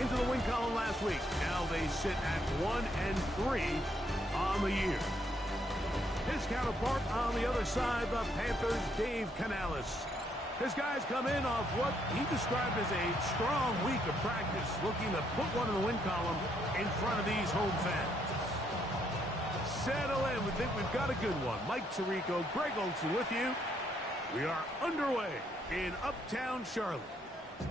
into the win column last week. Now they sit at 1-3 on the year. His counterpart on the other side, the Panthers' Dave Canales. His guys come in off what he described as a strong week of practice, looking to put one in the win column in front of these home fans. Settle in. We think we've got a good one. Mike Tirico, Greg Olsen with you. We are underway in Uptown Charlotte.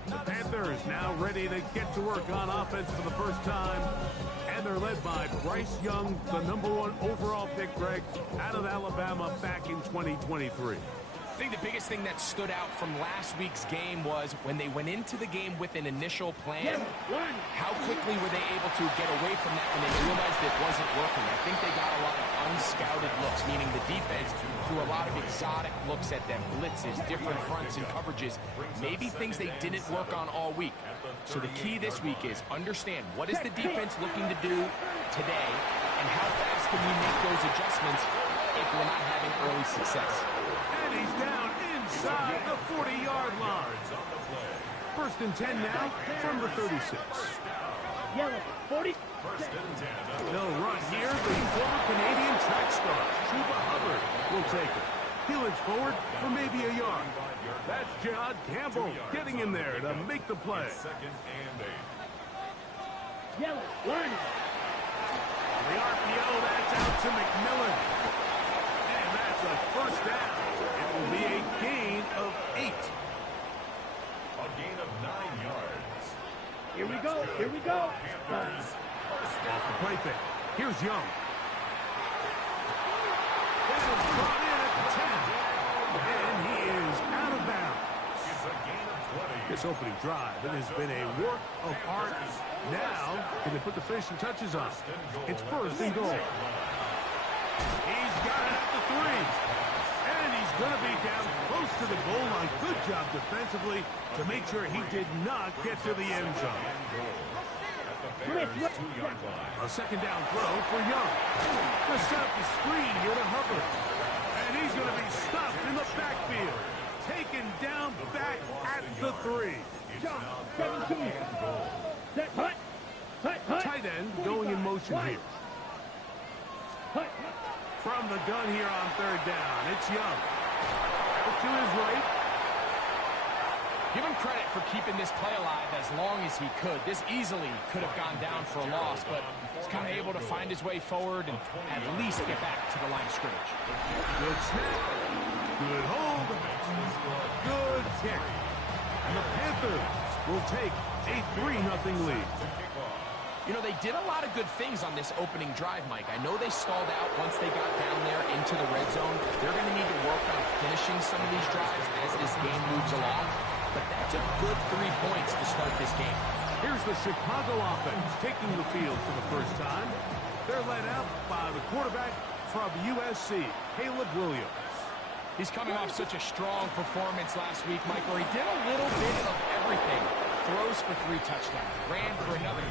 The Panthers now ready to get to work on offense for the first time. And they're led by Bryce Young, the #1 overall pick, Greg, out of Alabama back in 2023. I think the biggest thing that stood out from last week's game was when they went into the game with an initial plan, how quickly were they able to get away from that when they realized it wasn't working. I think they got a lot of unscouted looks, meaning the defense threw a lot of exotic looks at them, blitzes, different fronts and coverages, maybe things they didn't work on all week. So the key this week is understand what is the defense looking to do today and how fast can we make those adjustments if we're not having early success. And he's down inside the 40-yard line. 1st and 10 now from the 36. Yellow, 40. They'll run here. The former Canadian track star, Chuba Hubbard, will take it. He'll edge forward for maybe a yard. That's Jod Campbell getting in there to make the play. Yellow, line. The RPO, that's out to McMillan. And that's a first down. It will be a gain of 8. A gain of 9 yards. Here we go, here we go. Off the play fake. Here's Young. That was brought in at the 10. And he is out of bounds. It's a gain of 20. This opening drive, it has been a work of art. Now, can they put the finishing touches on? It's 1st and goal. He's got it at the 3. And he's going to be down close to the goal line. Good job defensively to make sure he did not get to the end zone. A 2nd down throw for Young. To set up the screen here to Hubbard. And he's going to be stopped in the backfield. Taken down back at the 3. John, 17. Set, hut. Hut, hut. Tight end going in motion here. Hut. From the gun here on 3rd down, it's Young. Out to his right. Give him credit for keeping this play alive as long as he could. This easily could have gone down for a loss, but he's kind of able to find his way forward and at least get back to the line of scrimmage. Good snap. Good hold. Good kick. And the Panthers will take a 3-0 lead. You know, they did a lot of good things on this opening drive, Mike. I know they stalled out once they got down there into the red zone. They're going to need to work on finishing some of these drives as this game moves along. But that's a good 3 points to start this game. Here's the Chicago offense taking the field for the first time. They're led out by the quarterback from USC, Caleb Williams. He's coming off such a strong performance last week, Mike, where he did a little bit of everything. Throws for 3 touchdowns, ran for another.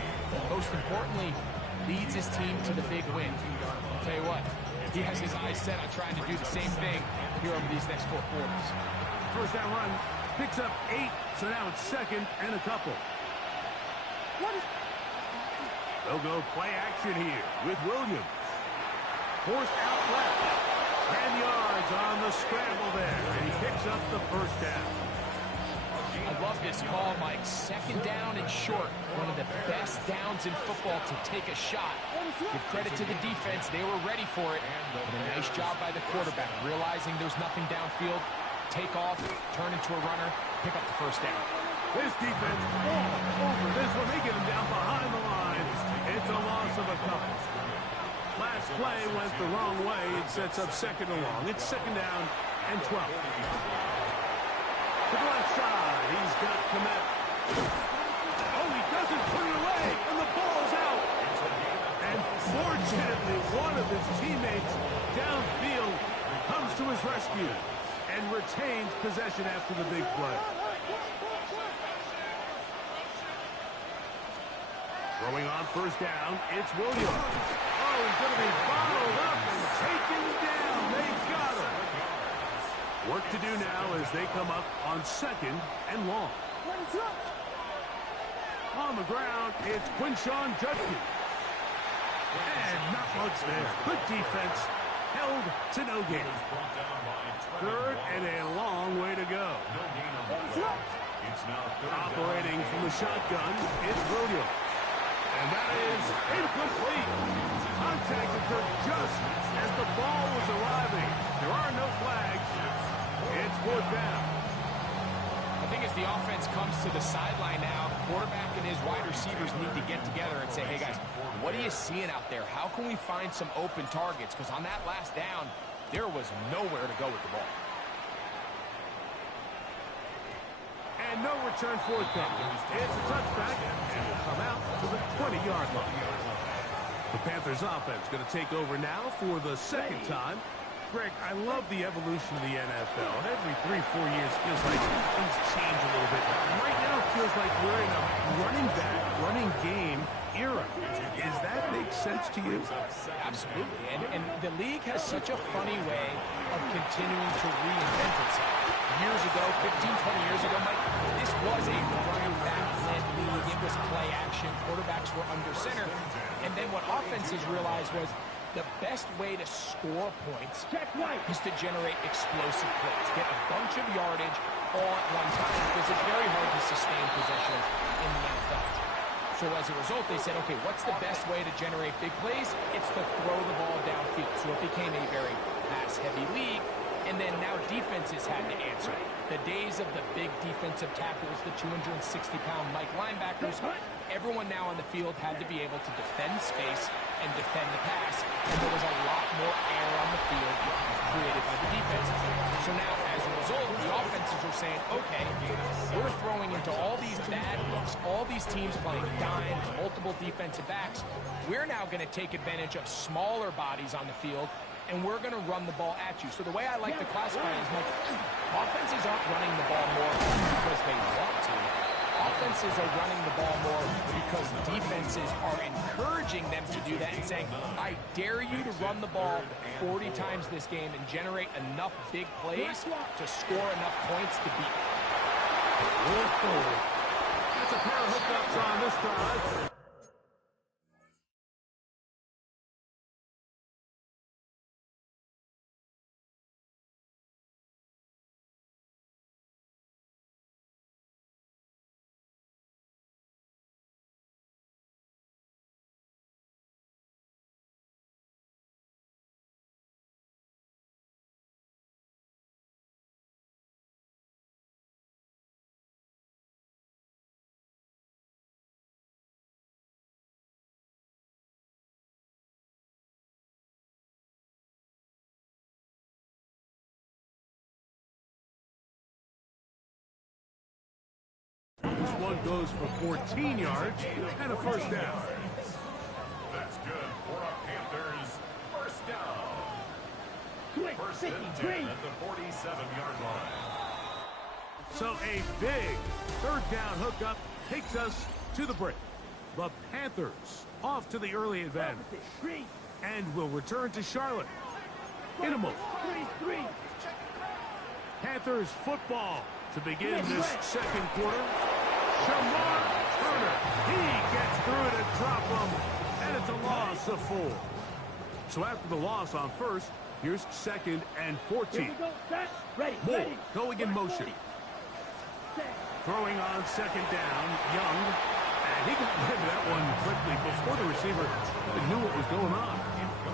Most importantly, leads his team to the big win. I'll tell you what, he has his eyes set on trying to do the same thing here over these next 4 quarters. 1st down run, picks up 8, so now it's 2nd and a couple. They'll go play action here with Williams. Forced out left. 10 yards on the scramble there, and he picks up the 1st down. I love this call, Mike. 2nd down and short. One of the best downs in football to take a shot. Give credit to the defense. They were ready for it. And a nice job by the quarterback, realizing there's nothing downfield. Take off, turn into a runner, pick up the 1st down. This defense all over this one. They get him down behind the line. It's a loss of a couple. Last play went the wrong way. It sets up 2nd and long. It's 2nd down and 12. To the left side, he's got Komet. Oh, he doesn't put it away, and the ball's out. And fortunately, one of his teammates downfield comes to his rescue and retains possession after the big play. Throwing on 1st down, it's Williams. Oh, he's going to be bottled up and taken down. They've got him. Work to do now as they come up on 2nd and long. On the ground, it's Quinshawn Judkins. And not much there. Good defense. Held to no gain. Third and a long way to go. Operating from the shotgun, it's Rodeo. And that is incomplete. Contact occurred just as the ball was arriving. There are no flags. It's fourth down. I think as the offense comes to the sideline now, the quarterback and his wide receivers need to get together and say, hey, guys, what are you seeing out there? How can we find some open targets? Because on that last down, there was nowhere to go with the ball. And no return forthcoming. It's a touchback, and will come out to the 20-yard line. The Panthers offense going to take over now for the second time. Greg, I love the evolution of the NFL. Every 3-4 years feels like things change a little bit. Right now it feels like we're in a running back, running game era. Does that make sense to you? Absolutely. And the league has such a funny way of continuing to reinvent itself. Years ago, 15, 20 years ago, Mike, this was a running back-led league. It was play action. Quarterbacks were under center. And then what offenses realized was the best way to score points is to generate explosive plays. Get a bunch of yardage all at one time because it's very hard to sustain possessions in the NFL. So as a result, they said, okay, what's the best way to generate big plays? It's to throw the ball downfield. So it became a very pass-heavy league. And then now defenses had to answer. The days of the big defensive tackles, the 260-pound Mike linebackers, everyone now on the field had to be able to defend space and defend the pass. And there was a lot more air on the field created by the defenses. So now, as a result, the offenses are saying, okay, we're throwing into all these bad looks, all these teams playing dime, multiple defensive backs. We're now going to take advantage of smaller bodies on the field, and we're going to run the ball at you. So the way I like to classify it is, Mike, offenses aren't running the ball more because they want to. Offenses are running the ball more because defenses are encouraging them to do that and saying, I dare you to run the ball 40 times this game and generate enough big plays to score enough points to beat them. That's a pair of hookups on this drive. This one goes for 14 yards and a first down. That's good for a Panthers first down. First and 10 at the 47-yard line. So a big third down hookup takes us to the break. The Panthers off to the early advantage and will return to Charlotte in a moment. Panthers football to begin this second quarter. Shamar Turner, he gets through it and drop them, and it's a loss of 4. So after the loss on first, here's second and 14. Moore going in motion. Throwing on second down, Young, and he got rid of that one quickly before the receiver even knew what was going on.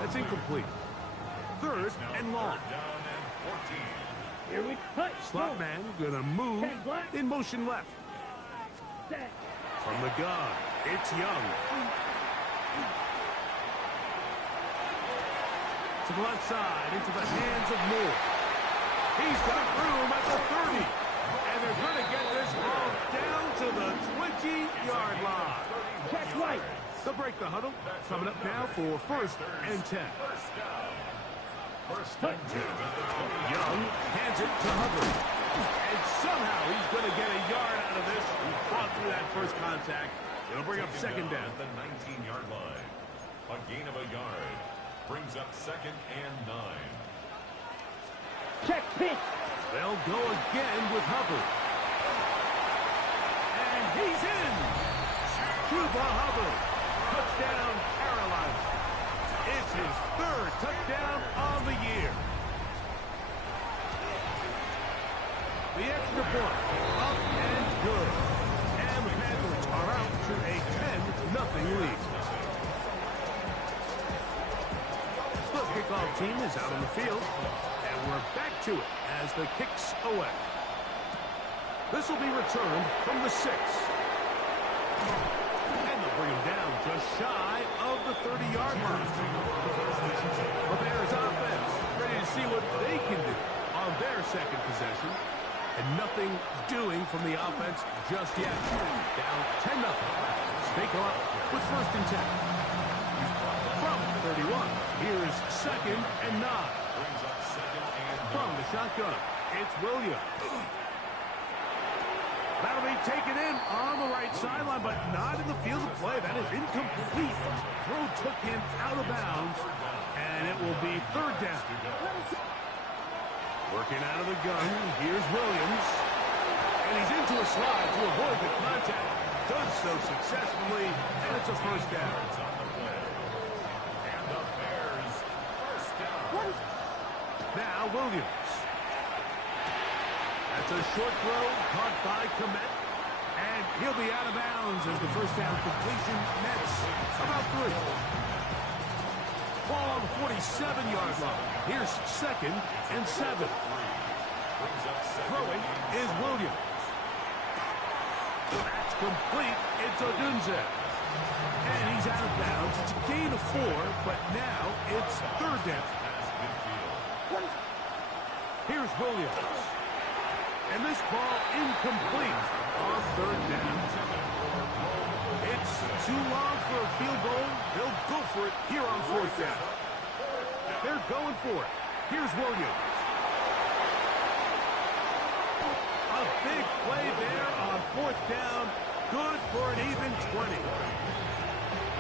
That's incomplete. Third and long. Slot man gonna move in motion left. From the gun, it's Young. To the left side, into the hands of Moore. He's got room at the 30. And they're going to get this ball down to the 20-yard line. Check right. They'll break the huddle. Coming up now for first and 10. Young hands it to Hubbard. And somehow he's going to get a yard out of this. He fought through that first contact. It'll bring up second down. At the 19-yard line. A gain of a yard. Brings up second and 9. Check pitch. They'll go again with Hubbard. And he's in. Chuba Hubbard. Touchdown, Carolina. It's his third touchdown on the year. The extra point, up and good. And the Panthers are out to a 10-0 lead. The kickoff team is out on the field, and we're back to it as the kick's away. This will be returned from the 6. And they'll bring him down just shy of the 30-yard line. The Bears offense ready to see what they can do on their second possession. And nothing doing from the offense just yet. Down 10-0. They go up with 1st and 10. From 31, here's 2nd and 9. From the shotgun, it's Williams. That'll be taken in on the right sideline, but not in the field of play. That is incomplete. Throw took him out of bounds, and it will be 3rd down. Working out of the gun, here's Williams. And he's into a slide to avoid the contact. Does so successfully, and it's a 1st down. And the Bears, 1st down. Now Williams. That's a short throw caught by Komet. And he'll be out of bounds as the 1st down completion nets about 3. Ball on the 47-yard line. Here's 2nd and 7. Throwing is Williams. That's complete. It's Odunze. And he's out of bounds. It's a gain of 4, but now it's 3rd down. Here's Williams. And this ball incomplete on 3rd down. It's too long for a field goal. They'll go for it here on 4th down. They're going for it. Here's Williams. A big play there on 4th down. Good for an even 20.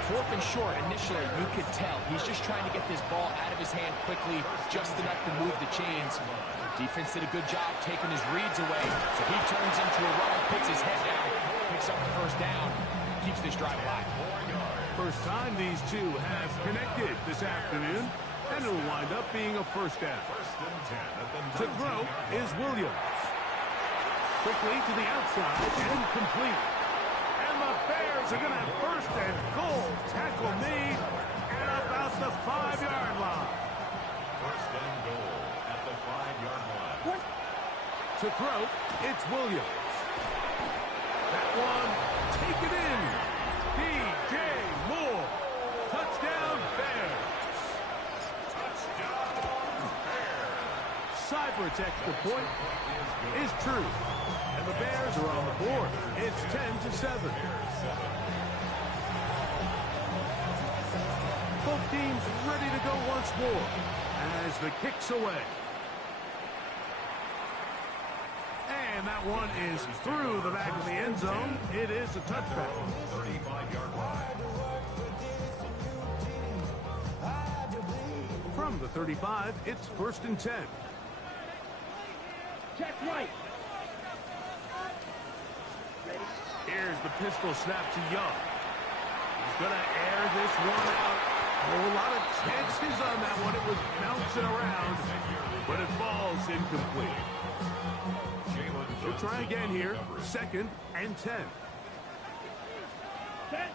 4th and short, initially, you could tell he's just trying to get this ball out of his hand quickly, just enough to move the chains. Defense did a good job taking his reads away, so he turns into a runner, puts his head down, picks up the 1st down, keeps this drive alive. First time these two have connected this afternoon, and it'll wind up being a 1st down. To throw is Williams. Quickly to the outside and complete. And the Bears are going to have 1st and goal. Tackle made at about the 5-yard line. 1st and goal at the 5-yard line. To throw, it's Williams. That one taken in. DJ Moore. Touchdown Bears. Touchdown Bears. Seibert's extra point is true. And the Bears are on the board. It's 10-7. Both teams ready to go once more as the kick's away. And that one is through the back of the end zone. It is a touchback. 35-yard line. From the 35, it's 1st and 10. Check right. Here's the pistol snap to Young. He's going to air this one out. A lot of chances on that one. It was bouncing around, but it falls incomplete. We'll try again here. 2nd and 10. Set.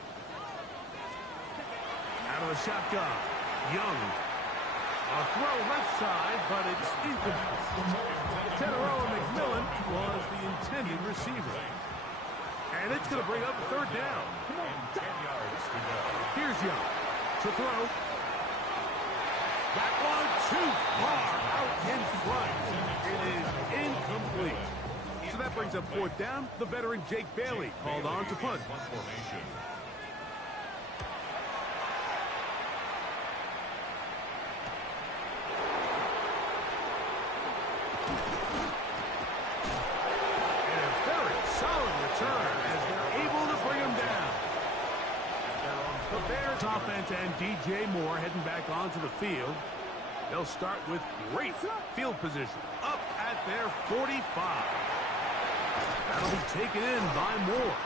Out of the shotgun. Young. A throw left side, but it's incomplete. Tedero McMillan was the intended receiver. And it's going to bring up 3rd down. 10 yards to go. Here's Young to throw. That one too far out in front. It is incomplete. So that brings up 4th down. The veteran Jake Bailey called on to punt. Punt formation. And a very solid return as they're able to bring him down. The Bears offense and DJ Moore heading back onto the field. They'll start with great field position up at their 45. That'll be taken in by Moore.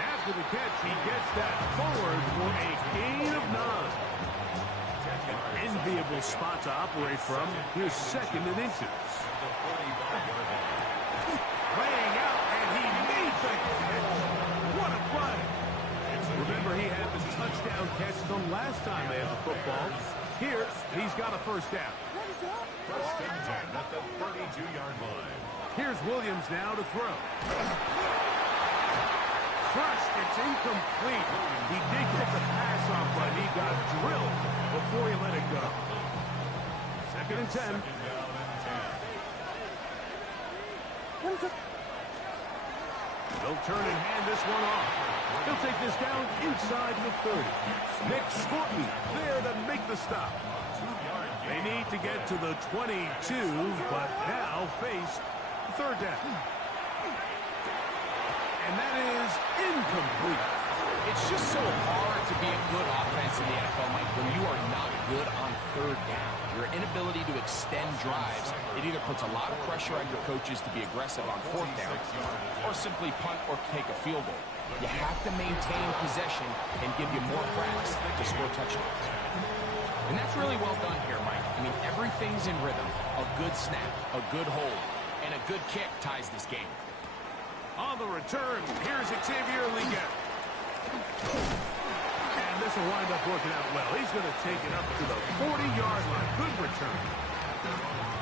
After after the catch, he gets that forward for a gain of 9. An enviable spot to operate from. Here's second and inches. Laying out, and he made the catch. What a play. Remember, he had the touchdown catch the last time they had the football. Here, he's got a first down. First and 10 at the 32-yard line. Here's Williams now to throw. Crushed, it's incomplete. He did get the pass off, but he got drilled before he let it go. Second and 10. Second down and 10. They'll turn and hand this one off. He'll take this down inside the 30. Nick Scorton there to make the stop. They need to get to the 22, but now face third down. And that is incomplete. It's just so hard to be a good offense in the NFL, Mike, when you are not good on third down. Your inability to extend drives, it either puts a lot of pressure on your coaches to be aggressive on fourth down or simply punt or take a field goal. You have to maintain possession and give you more cracks to score touchdowns. And that's really well done here, Mike. I mean, everything's in rhythm. A good snap, a good hold, and a good kick ties this game. On the return, here's Xavier Leggett. And this will wind up working out well. He's going to take it up to the 40-yard line. Good return.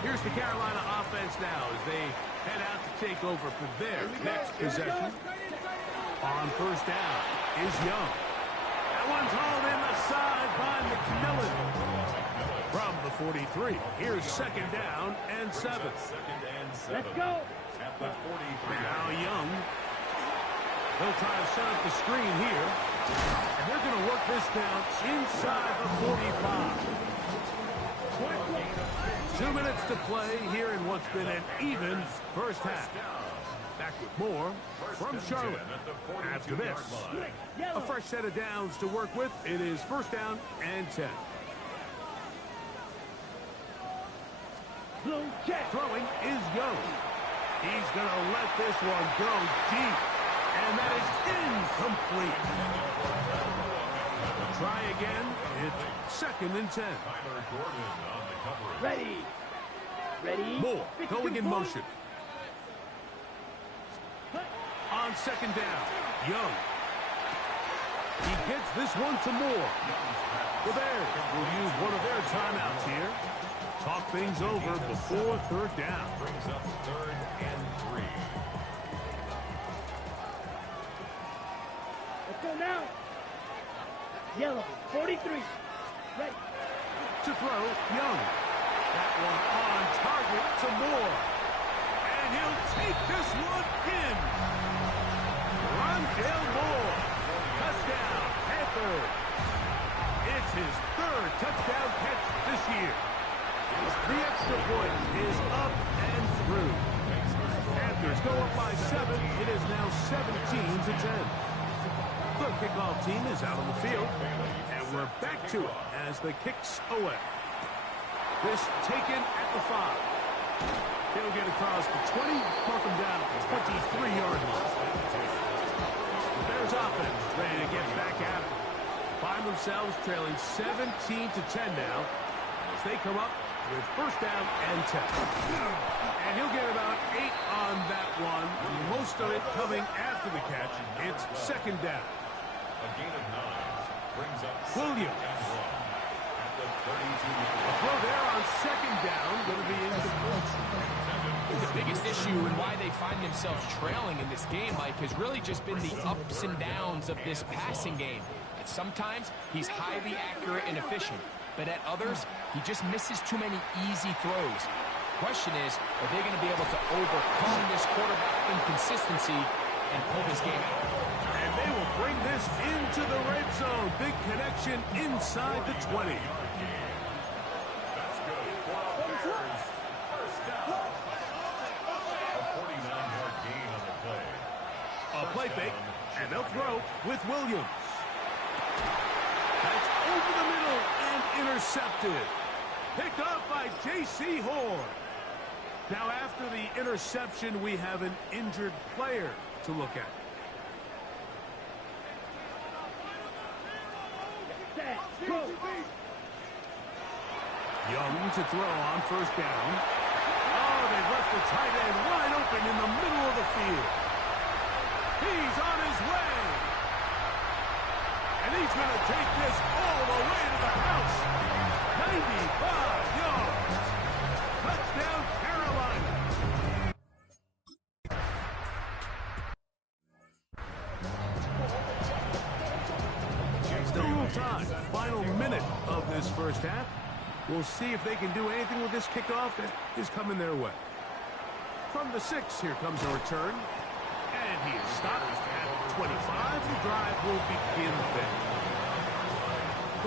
Here's the Carolina offense now as they head out to take over for their next possession. On first down is Young. That one's hauled in the side by McMillan. From the 43, here's second down and 7. Let's go. At the 43. Now Young. They'll try to set up the screen here. And they're going to work this down inside the 45. 2 minutes to play here in what's been an even first half. Back with more from Charlotte. After this, a fresh set of downs to work with. It is first down and 10. Throwing is Young. He's going to let this one go deep. And that is incomplete. Try again. It's second and 10. Ready. Ready. Moore going in motion. On second down, Young. He gets this one to Moore. The Bears will use one of their timeouts here. Talk things over before third down. Brings up third and 3. Let's go now. Yellow, 43. Ready. To throw, Young. That one on target to Moore. And he'll take this one in. Rondale Moore. Touchdown, Panthers. It's his third touchdown catch this year. The extra point is up and through. Panthers go up by 7. It is now 17-10. The kickoff team is out on the field, and we're back to it as the kicks away. This taken at the 5. They'll get across the 20, mark them down at the 23-yard line. The Bears offense ready to get back at it. Find themselves trailing 17-10 now as they come up with first down and 10. And he'll get about 8 on that one, most of it coming after the catch. It's second down. A gain of 9 brings up Williams. at the 32-yard A throw there on second down, going to be incomplete. The biggest issue and why they find themselves trailing in this game, Mike, has really just been the ups and downs of this passing game. At sometimes, he's highly accurate and efficient, but at others, he just misses too many easy throws. Question is, are they going to be able to overcome this quarterback inconsistency and pull this game out? And they will bring this into the red zone. Big connection inside the 20. That's good for our Bears. First down. A 49-yard gain on the play. A play fake, and they'll throw with Williams. That's over the middle and intercepted. Picked up by J.C. Horn. Now, after the interception, we have an injured player to look at. Go. Young to throw on first down. Oh, they've left the tight end wide open in the middle of the field. He's on his way. And he's going to take this all the way to the house. 95 yards. Touchdown, Carolina. Still time. Final minute of this first half. We'll see if they can do anything with this kickoff that is coming their way. From the 6, here comes a return. And he is stopped at 25. The drive will begin then.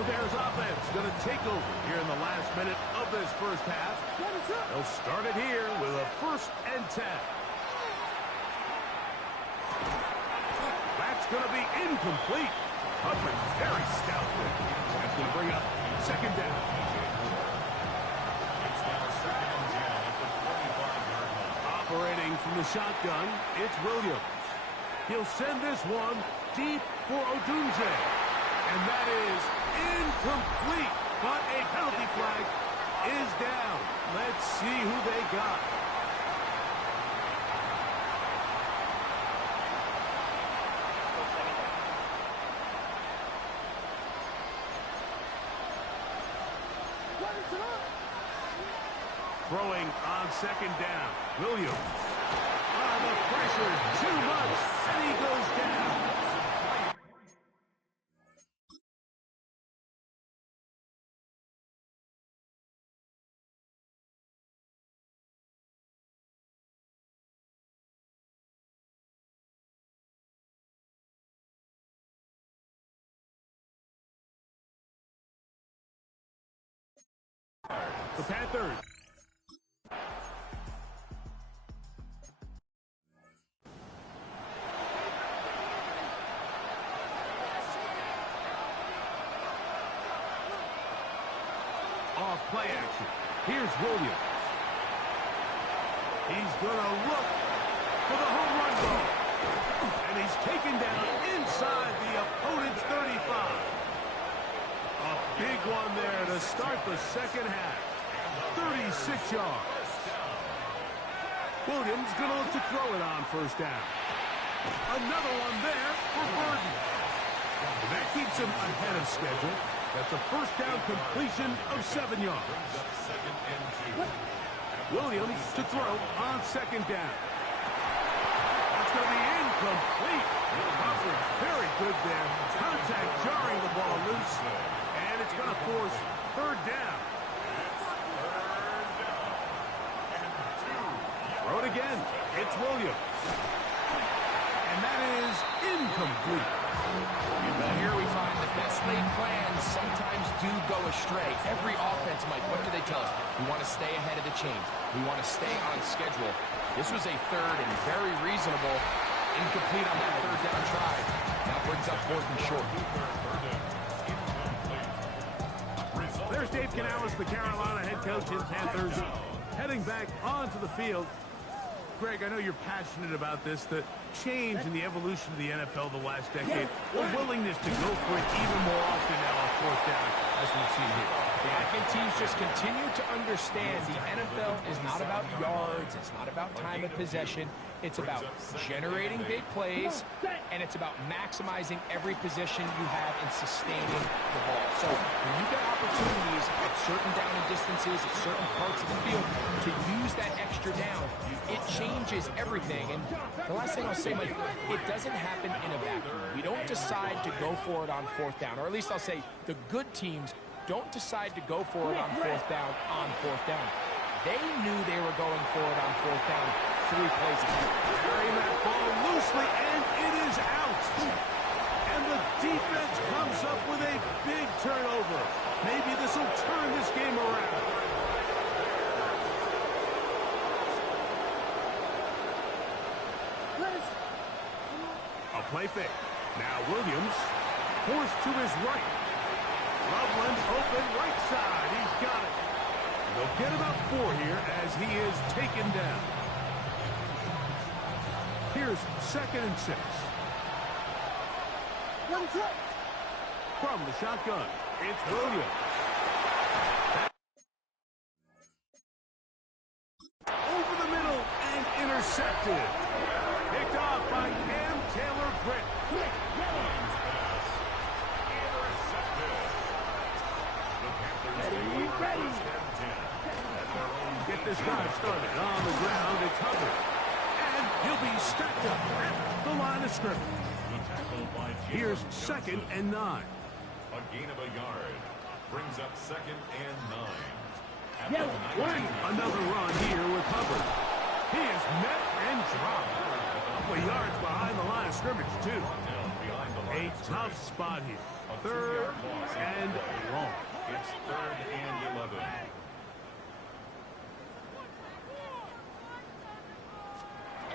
The Bears offense going to take over here in the last minute of this first half. They'll start it here with a 1st and 10. That's going to be incomplete. Coverage very stout there. That's going to bring up 2nd down. It's now 2nd and 10 at the 45-yard line. Operating from the shotgun, it's Williams. He'll send this one deep for Odunze. And that is incomplete. But a penalty flag is down. Let's see who they got. Throwing on 2nd down. Williams. Oh, the pressure is too much, and he goes down. The Panthers. Off play action. Here's Williams. He's going to look for the home run ball. And he's taken down inside the opponent's 35. A big one there to start the second half. 36 yards. Williams going to look to throw it on 1st down. Another one there for Burden. And that keeps him ahead of schedule. That's a 1st down completion of 7 yards. Williams to throw on 2nd down. That's going to be incomplete. Coverage very good there. Contact jarring the ball loose. And it's going to force 3rd down. Throw it again. It's Williams. And that is incomplete. Well, here we find the best laid plans sometimes do go astray. Every offense, Mike, what do they tell us? We want to stay ahead of the chains. We want to stay on schedule. This was a 3rd and very reasonable. Incomplete on that 3rd down try. Now brings up 4th and short. There's Dave Canales, the Carolina head coach. His Panthers heading back onto the field. Greg, I know you're passionate about this, the change in the evolution of the NFL the last decade, the willingness to go for it even more often now on 4th down, as we've seen here. Yeah, I think teams just continue to understand the NFL is not about yards, it's not about time of possession, it's about generating big plays, and it's about maximizing every position you have in sustaining the ball. So when you get opportunities at certain down and distances, at certain parts of the field, to use that extra down, it changes everything. And the last thing I'll say, Mike, it doesn't happen in a vacuum. We don't decide to go for it on 4th down, or at least I'll say the good teams don't decide to go for it on 4th down on 4th down. They knew they were going for it on 4th down 3 plays ago. Carrying that ball loosely, and it is out. And the defense comes up with a big turnover. Maybe this will turn this game around. A play fake. Now Williams forced to his right. Loveland open right side. He's got it. They'll get about 4 here as he is taken down. Here's 2nd and 6. From the shotgun, it's Williams. Over the middle and intercepted. Picked off by Cam Taylor-Britt. Ready. Get this drive started on the ground. It's Hubbard. And he'll be stacked up at the line of scrimmage. Here's 2nd and 9. A gain of a yard brings up 2nd and 9. Yellow, 1. Another run here with Hubbard. He is met and dropped. A couple of yards behind the line of scrimmage, too. A tough spot here. 3rd and long. It's 3rd and 11.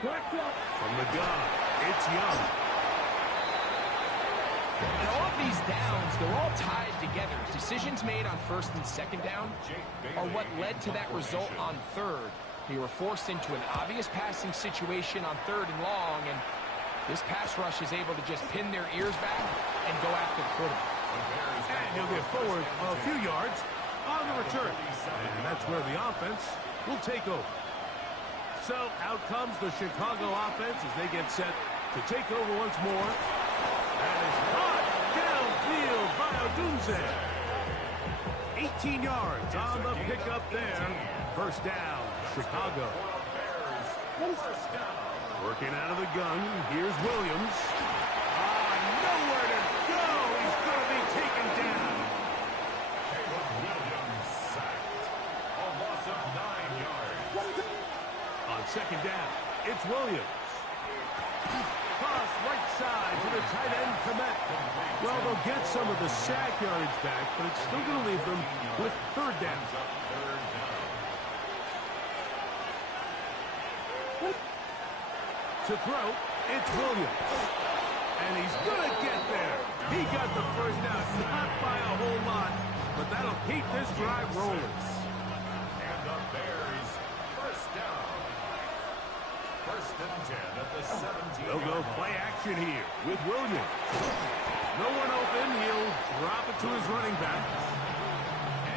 From the gun, it's Young. And all of these downs, they're all tied together. Decisions made on 1st and 2nd down are what led to that result on 3rd. They were forced into an obvious passing situation on 3rd and long, and this pass rush is able to just pin their ears back and go after the quarterback. And he'll get forward a few yards on the return. And that's where the offense will take over. So out comes the Chicago offense as they get set to take over once more. That is caught downfield by Odunze. 18 yards on the pickup there. 1st down, Chicago. Working out of the gun, here's Williams. Nowhere to go. He's going to be taken down. Williams sacked. A loss of 9 yards. On 2nd down, it's Williams. Cross right side to the tight end, Komet. Well, they'll get some of the sack yardage back, but it's still going to leave them with 3rd down. To throw, it's Williams. And he's going to get there. He got the 1st down, not by a whole lot, but that'll keep this drive rolling. And the Bears 1st down. 1st and 10 at the 17. They'll go play action here with Williams. No one open. He'll drop it to his running back.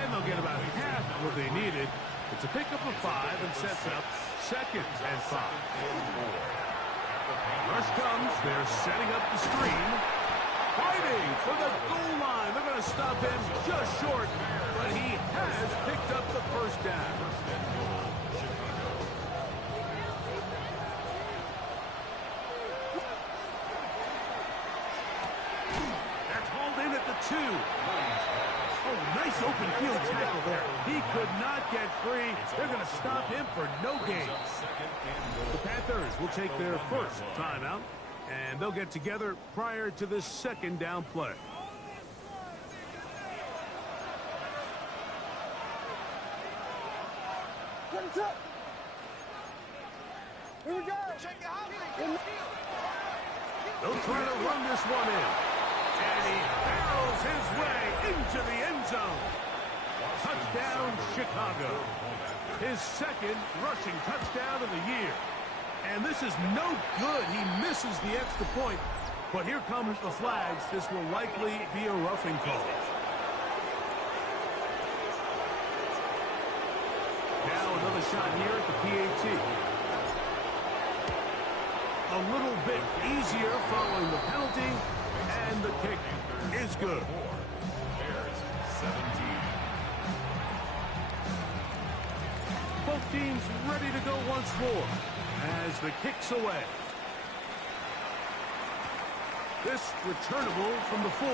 And they'll get about half of what they needed. It's a pickup of 5 and sets up 2nd and 5. Rush comes. They're setting up the screen. Fighting for the goal line. They're going to stop him just short, but he has picked up the 1st down. That's hauled in at the 2. Oh, nice open field tackle there. He could not get free. They're going to stop him for no gain. The Panthers will take their 1st timeout, and they'll get together prior to this 2nd down play. What's up? Here we go. They'll try to run this one in. And he barrels his way into the end zone. Touchdown, Chicago. His 2nd rushing touchdown of the year. And this is no good. He misses the extra point. But here comes the flags. This will likely be a roughing call. Now another shot here at the PAT. A little bit easier following the penalty. And the kick is good. Bears 17. Both teams ready to go once more as the kick's away. This returnable from the 4.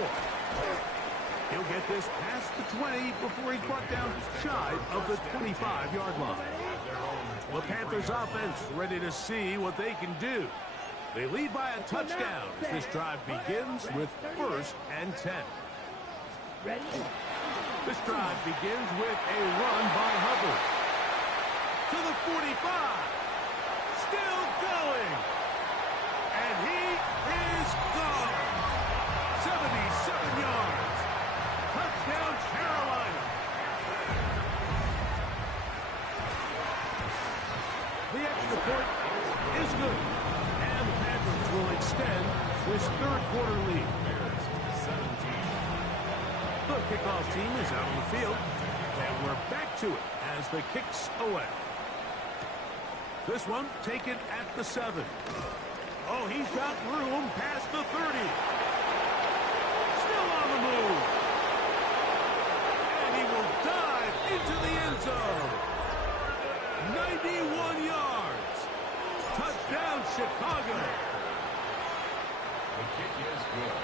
He'll get this past the 20 before he's brought down shy of the 25-yard line. The Panthers offense ready to see what they can do. They lead by a touchdown as this drive begins with 1st and 10. Ready? This drive begins with a run by Hubbard. To the 45. Still going. And he is gone. 77 yards. Touchdown, Carolina. The extra point is good. And the Panthers will extend this 3rd quarter lead. The kickoff team is out on the field, and we're back to it as the kicks away. This one taken at the 7. Oh, he's got room past the 30. Still on the move. And he will dive into the end zone. 91 yards. Touchdown, Chicago. The kick is good.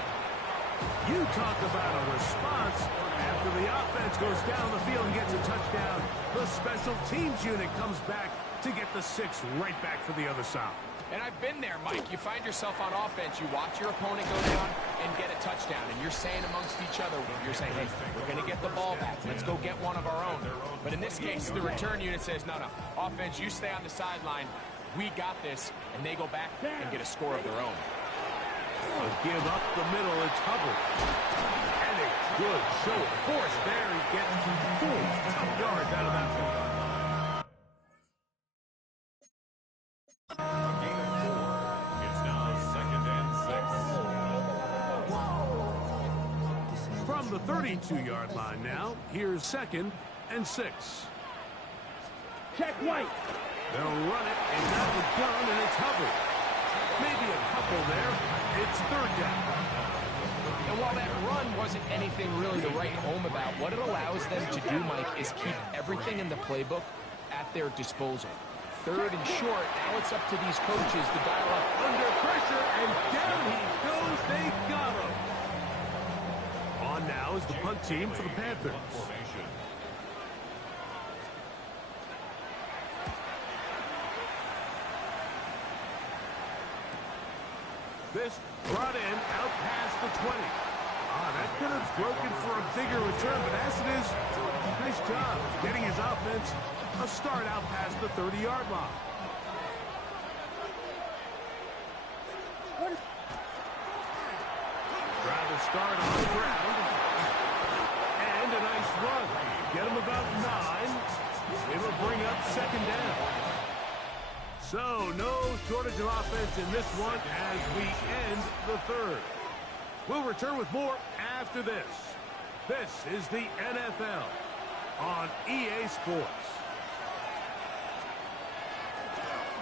You talk about a response. After the offense goes down the field and gets a touchdown, the special teams unit comes back to get the 6 right back for the other side. And I've been there, Mike. You find yourself on offense, you watch your opponent go down and get a touchdown, and you're saying amongst each other, you're saying, hey, we're going to get the ball back. Let's go get one of our own. But in this case, the return unit says, no, offense, you stay on the sideline. We got this, and they go back and get a score of their own. A give up the middle, it's Hubbard. And a good show of force there. He gets 4 tough yards out of that one. It's now 2nd and 6. From the 32-yard line now, here's 2nd and 6. Check White. They'll run it, and now the gun, and it's Hubbard. Maybe a couple there. It's 3rd down. And while that run wasn't anything really to write home about, what it allows them to do, Mike, is keep everything in the playbook at their disposal. 3rd and short, now it's up to these coaches to dial up. Under pressure, and down he goes. They got him. On now is the punt team for the Panthers. Formation. This brought in out past the 20. That could have broken for a bigger return, but as it is, nice job getting his offense a start out past the 30-yard line. Try to start on the ground. And a nice run. Get him about 9. It'll bring up 2nd down. So, no shortage of offense in this one as we end the 3rd. We'll return with more after this. This is the NFL on EA Sports.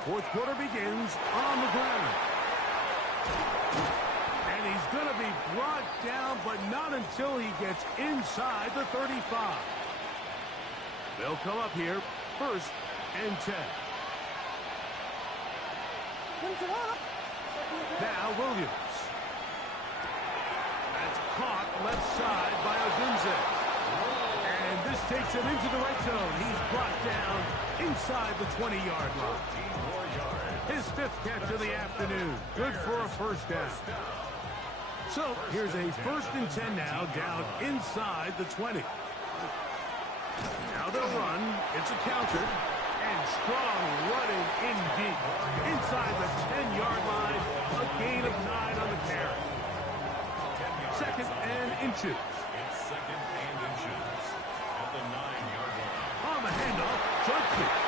4th quarter begins on the ground. And he's going to be brought down, but not until he gets inside the 35. They'll come up here, 1st and 10. Now Williams. That's caught left side by Odunze. And this takes him into the red zone. He's brought down inside the 20-yard line. His 5th catch of the afternoon. Good for a 1st down. So here's a 1st and 10 now, down inside the 20. Now they'll run. It's a counter. And strong running in deep. Inside the 10-yard line, a gain of 9 on the carry. 2nd and inches. It's 2nd and inches at the 9-yard line. On the handoff, Judkins.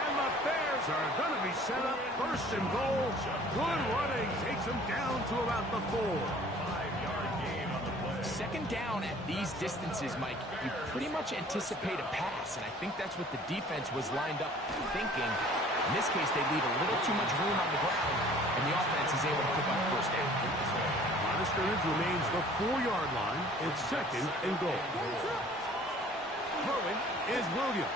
And the Bears are going to be set up 1st and goal. Good running takes them down to about the 4. 5-yard gain on the play. 2nd down at these distances, Mike, you pretty much anticipate a pass, and I think that's what the defense was lined up thinking. In this case, they leave a little too much room on the ground, and the offense is able to pick up 1st down. Line of scrimmage remains the 4-yard line. It's 2nd and goal. Throwing is Williams.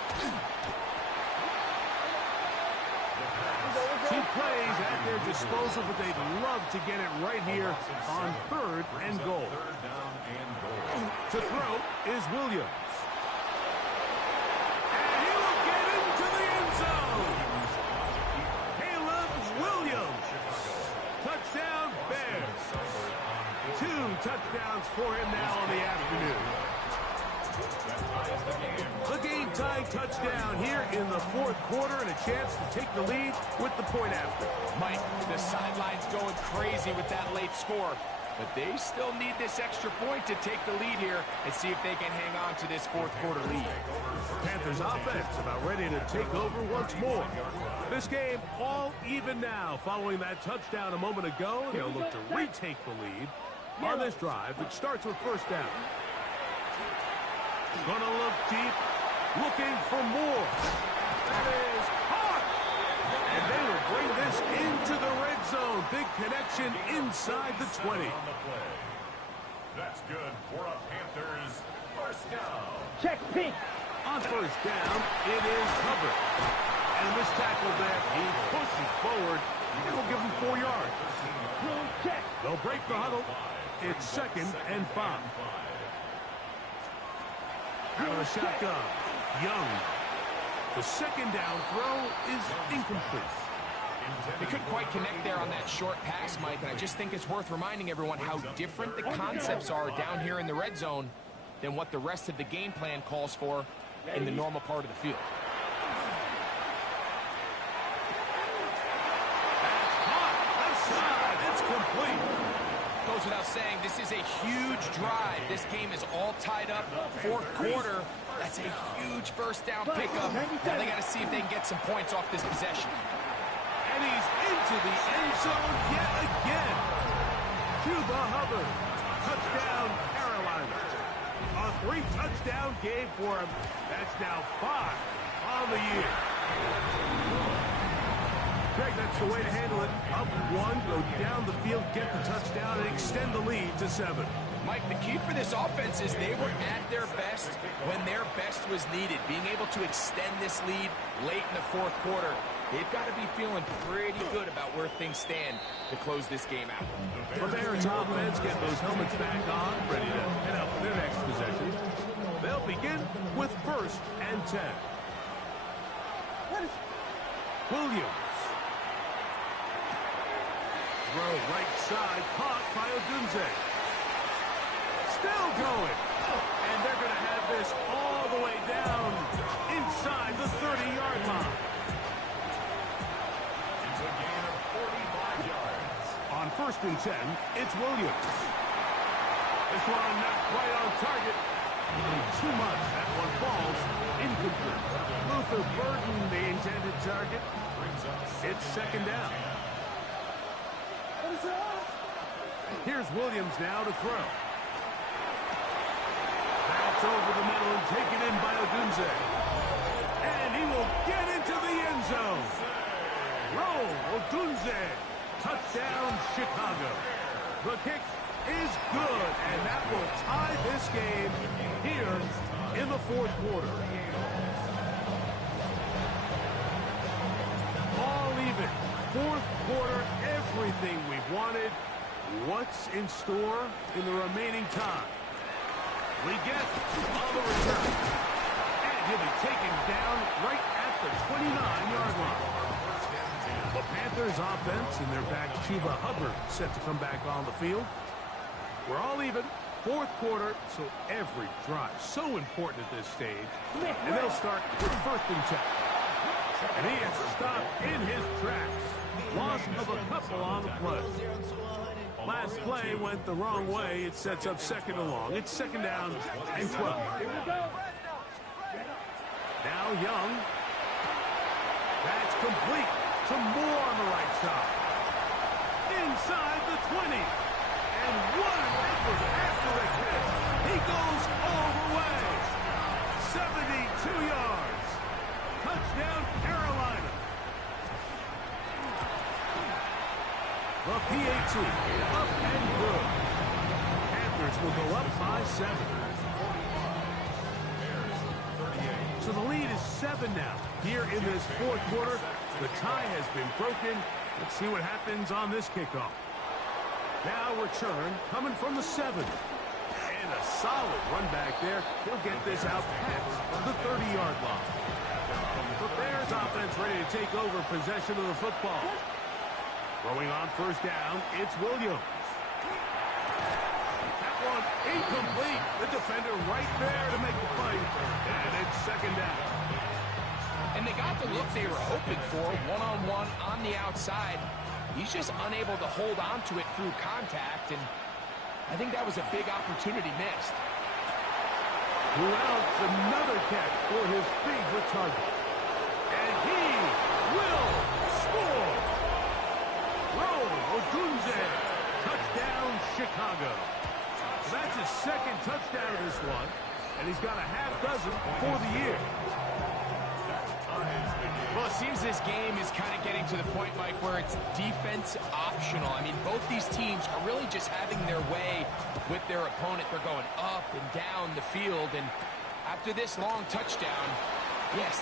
Two plays at their disposal, but they'd love to get it right here on 3rd and goal. 3rd down and goal. To throw is Williams. And he will get into the end zone. Caleb Williams. Touchdown Bears. 2 touchdowns for him now on the afternoon. The game-tying touchdown here in the 4th quarter and a chance to take the lead with the point after. Mike, the sideline's going crazy with that late score, but they still need this extra point to take the lead here and see if they can hang on to this 4th quarter lead. Panthers offense about ready to take over once more. This game all even now following that touchdown a moment ago. They'll look to retake the lead on this drive that starts with first down. Gonna look deep, looking for more. That is caught. And they will bring this into the red zone. Big connection inside the 20. That's good for a Panthers first down. Check pink. On first down, it is Hubbard. And this tackle there, he pushes forward. It will give him 4 yards. Check. They'll break the huddle. It's 2nd and 5. Out of the shotgun, Young. The second down throw is incomplete. They couldn't quite connect there on that short pass, Mike, and I just think it's worth reminding everyone how different the concepts are down here in the red zone than what the rest of the game plan calls for in the normal part of the field. That's caught. Left side. It's complete. Goes without saying, this is a huge drive. This game is all tied up. 4th quarter. That's a huge first down pickup. Now they got to see if they can get some points off this possession. And he's into the end zone yet again. Cuba Hubbard. Touchdown, Carolina. A 3-touchdown game for him. That's now 5 on the year. Greg, that's the way to handle it. Up 1, go down the field, get the touchdown, and extend the lead to 7. Mike, the key for this offense is they were at their best when their best was needed. Being able to extend this lead late in the 4th quarter, they've got to be feeling pretty good about where things stand to close this game out. The Bears offense get those helmets back on, ready to head out for their next possession. They'll begin with 1st and 10. Williams. Throw right side, caught by Odunze. Still going. And they're going to have this all the way down inside the 30-yard line. It's a gain of 45 yards. On 1st and 10, it's Williams. This one not quite on target. Too much. That one falls incomplete. Luther Burden, the intended target. It's 2nd down. Here's Williams now to throw. That's over the middle and taken in by Odunze. And he will get into the end zone. Roll, Odunze. Touchdown, Chicago. The kick is good, and that will tie this game here in the 4th quarter. All even. 4th quarter, everything we've wanted. What's in store in the remaining time? We get on the return. And he'll be taken down right at the 29-yard line. The Panthers offense and their back Cuba Hubbard set to come back on the field. We're all even. 4th quarter, so every drive so important at this stage. And they'll start with 1st and 10. And he is stopped in his tracks. Loss of a couple on the play. Last play went the wrong way. It sets up 2nd and long. It's 2nd down and 12. Now Young. That's complete to Moore on the right side. Inside the 20. And what an effort after the catch. He goes all the way. 72 yards. Touchdown, Carolina. The PAT, up and good. Panthers will go up by 7. So the lead is 7 now. Here in this 4th quarter, the tie has been broken. Let's see what happens on this kickoff. Now return coming from the 7. And a solid run back there. He'll get this out past the 30-yard line. The Bears offense ready to take over possession of the football. Throwing on 1st down, it's Williams. That one incomplete. The defender right there to make the play. And it's 2nd down. And they got the look they were hoping for, one-on-one on the outside. He's just unable to hold on to it through contact, and I think that was a big opportunity missed. Who else? Another catch for his favorite target. And he will score. Roll, Odunze. Touchdown, Chicago. Chicago. That's his second touchdown of this one, and he's got a half dozen for the year. Well, it seems this game is kind of getting to the point, Mike, where it's defense optional. I mean, both these teams are really just having their way with their opponent. They're going up and down the field, and after this long touchdown, yes,